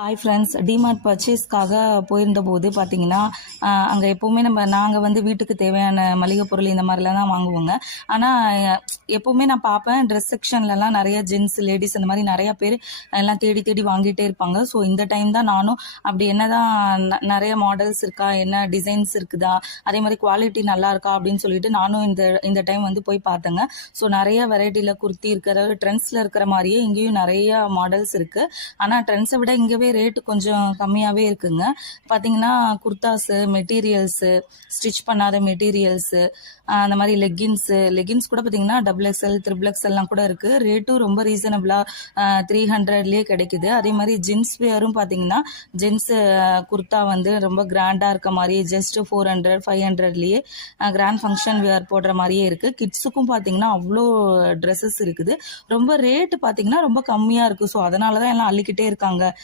Hi friends, DMart பர்ச்சேஸ்க்காக போயிருந்தபோது பார்த்தீங்கன்னா, அங்கே எப்போவுமே நாங்கள் வந்து வீட்டுக்கு தேவையான மளிகை பொருள் இந்த மாதிரிலாம் தான் வாங்குவோங்க. ஆனால் எப்போவுமே நான் பார்ப்பேன், ட்ரெஸ் செக்ஷன்லலாம் நிறைய ஜென்ஸ், லேடிஸ் அந்த மாதிரி நிறையா பேர் எல்லாம் தேடி தேடி வாங்கிட்டே இருப்பாங்க. ஸோ இந்த டைம் தான் நானும் அப்படி என்ன தான் நிறைய மாடல்ஸ் இருக்கா, என்ன டிசைன்ஸ் இருக்குதா, அதே மாதிரி குவாலிட்டி நல்லா இருக்கா அப்படின்னு சொல்லிட்டு நானும் இந்த இந்த டைம் வந்து போய் பார்த்தேங்க. ஸோ நிறைய வெரைட்டியில் குர்த்தி இருக்கிற ட்ரெண்ட்ஸில் இருக்கிற மாதிரியே இங்கேயும் நிறைய மாடல்ஸ் இருக்குது. ஆனால் ட்ரெண்ட்ஸை விட இங்கே ரேட்டு கொஞ்சம் கம்மியாகவே இருக்குங்க. பார்த்தீங்கன்னா குர்தாஸு, மெட்டீரியல்ஸு, ஸ்டிச் பண்ணாத மெட்டீரியல்ஸு, அந்த மாதிரி லெகின்ஸ் கூட பார்த்தீங்கன்னா XXL, XXLலாம் கூட இருக்குது. ரேட்டும் ரொம்ப ரீசனபிளாக 300லேயே கிடைக்குது. அதே மாதிரி ஜென்ஸ் வேரும் பார்த்தீங்கன்னா ஜென்ஸ் குர்தா வந்து ரொம்ப கிராண்டாக இருக்க மாதிரி ஜஸ்ட் 400, 500லேயே கிராண்ட் ஃபங்க்ஷன் வேர் போடுற மாதிரியே இருக்குது. கிட்ஸுக்கும் பார்த்தீங்கன்னா அவ்வளோ ட்ரெஸ்ஸஸ் இருக்குது. ரொம்ப ரேட்டு பார்த்தீங்கன்னா ரொம்ப கம்மியாக இருக்குது. ஸோ அதனால தான் எல்லாம் அள்ளிக்கிட்டே இருக்காங்க.